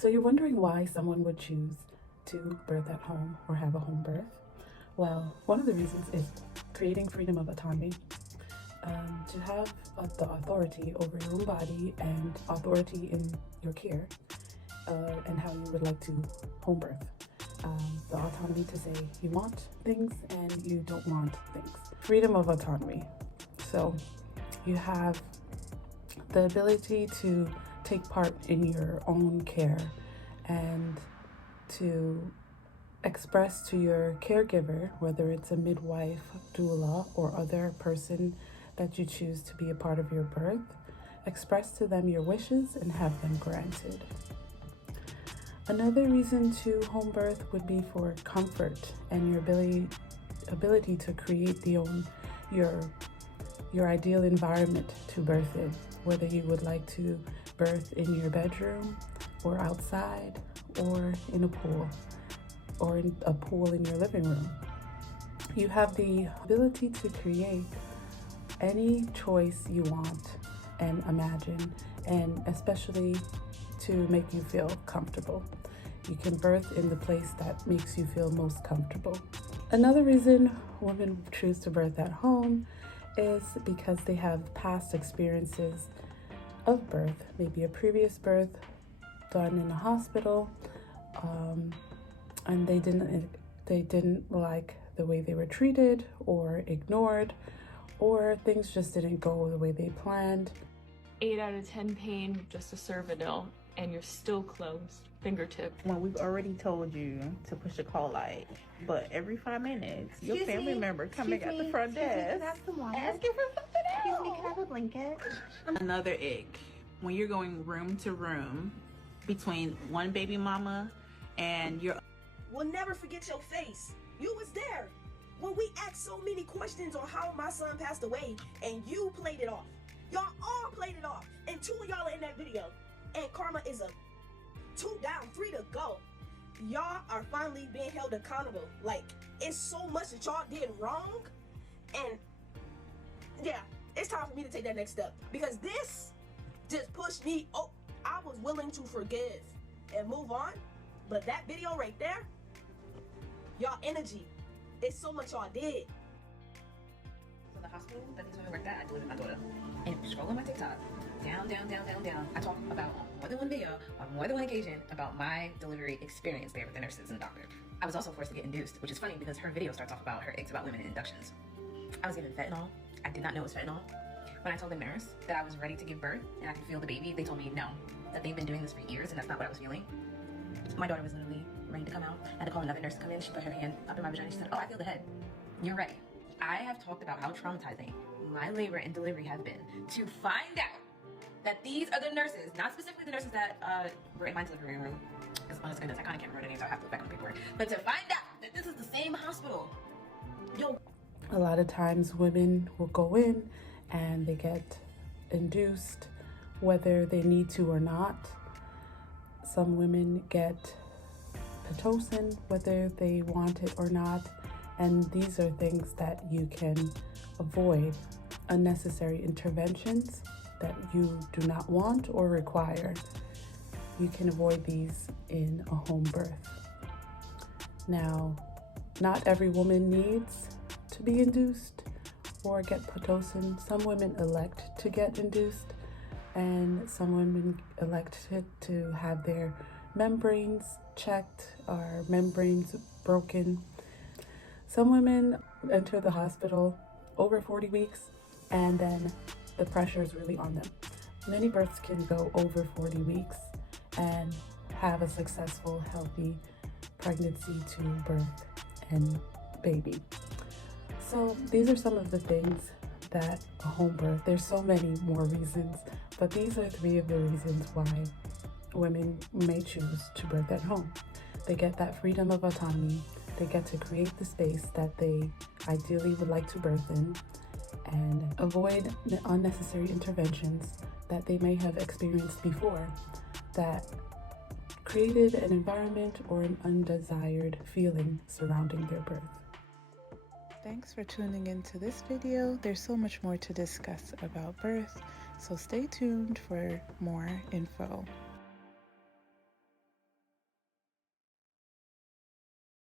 So you're wondering why someone would choose to birth at home or have a home birth? Well, one of the reasons is creating freedom of autonomy. To have the authority over your own body and authority in your care and how you would like to home birth. The autonomy to say you want things and you don't want things. Freedom of autonomy. So you have the ability to take part in your own care and to express to your caregiver, whether it's a midwife, doula, or other person that you choose to be a part of your birth, express to them your wishes and have them granted. Another reason to home birth would be for comfort and your ability to create your ideal environment to birth in, whether you would like to birth in your bedroom or outside or in a pool or in a pool in your living room. You have the ability to create any choice you want and imagine, and especially to make you feel comfortable. You can birth in the place that makes you feel most comfortable. Another reason women choose to birth at home is because they have past experiences of birth, maybe a previous birth done in a hospital, and they didn't like the way they were treated or ignored, or things just didn't go the way they planned. 8 out of 10 pain just to serve a nail, and you're still closed. Fingertip. When we've already told you to push a call light, but every 5 minutes, your family member coming at the front desk asking for something else. Excuse me, can I have a blanket? Another egg. When you're going room to room between one baby mama and your... We'll never forget your face. You was there when we asked so many questions on how my son passed away, and you played it off. Y'all all played it off, and 2 of y'all are in that video. And karma is a 2 down, 3 to go. Y'all are finally being held accountable. Like, it's so much that y'all did wrong, and yeah, it's time for me to take that next step, because this just pushed me. Oh, I was willing to forgive and move on, but that video right there, y'all energy, it's so much y'all did. So the hospital that these women worked at, I delivered my daughter. And scrolling my TikTok, down, I talk about on more than one video, on more than one occasion, about my delivery experience there with the nurses and the doctor. I was also forced to get induced, which is funny because her video starts off about her eggs about women and inductions. I was given fentanyl. I did not know it was fentanyl. When I told the nurse that I was ready to give birth and I could feel the baby, they told me no, that they've been doing this for years and that's not what I was feeling. My daughter was literally ready to come out. I had to call another nurse to come in. She put her hand up in my vagina. She said, "Oh, I feel the head." You're right. I have talked about how traumatizing my labor and delivery have been to find out that these other nurses, not specifically the nurses that were in my delivery room, because honestly, I kind of can't remember their names, so I have to look back on the paperwork, but to find out that this is the same hospital. A lot of times women will go in and they get induced whether they need to or not. Some women get Pitocin whether they want it or not, and these are things that you can avoid. Unnecessary interventions that you do not want or require. You can avoid these in a home birth. Now, not every woman needs to be induced or get Pitocin. Some women elect to get induced, and some women elect to have their membranes checked or membranes broken. Some women enter the hospital over 40 weeks, and then the pressure is really on them. Many births can go over 40 weeks and have a successful, healthy pregnancy to birth and baby. So these are some of the things that a home birth, there's so many more reasons, but these are 3 of the reasons why women may choose to birth at home. They get that freedom of autonomy. They get to create the space that they ideally would like to birth in, and avoid the unnecessary interventions that they may have experienced before that created an environment or an undesired feeling surrounding their birth. Thanks for tuning into this video. There's so much more to discuss about birth, so stay tuned for more info.